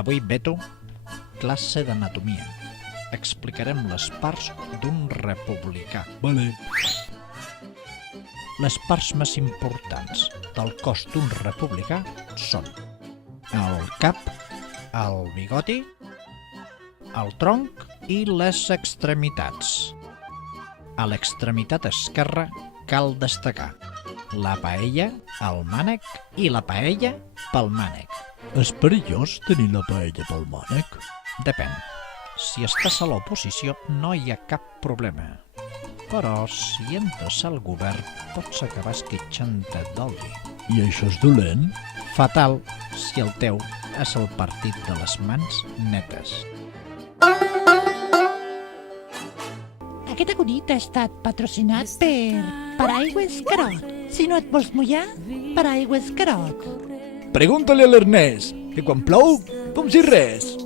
Avui, Beto, classe d'anatomia. Explicarem les parts d'un republicà. Vale. Les parts més importants del cos d'un republicà són el cap, el bigoti, el tronc i les extremitats. A l'extremitat esquerra cal destacar la paella, el mànec i la paella pel mànec. És perillós tenir la paella pel mànec? Depèn. Si estàs a l'oposició no hi ha cap problema. Però si entres al govern pots acabar esquitxant-te d'oli. I això és dolent? Fatal si el teu és el partit de les mans netes. Aquest acudit ha estat patrocinat per Paraigües Carot. Si no et vols mullar, Paraigües Carot. Pregunta-li a l'Ernest, que quan plou, com si res.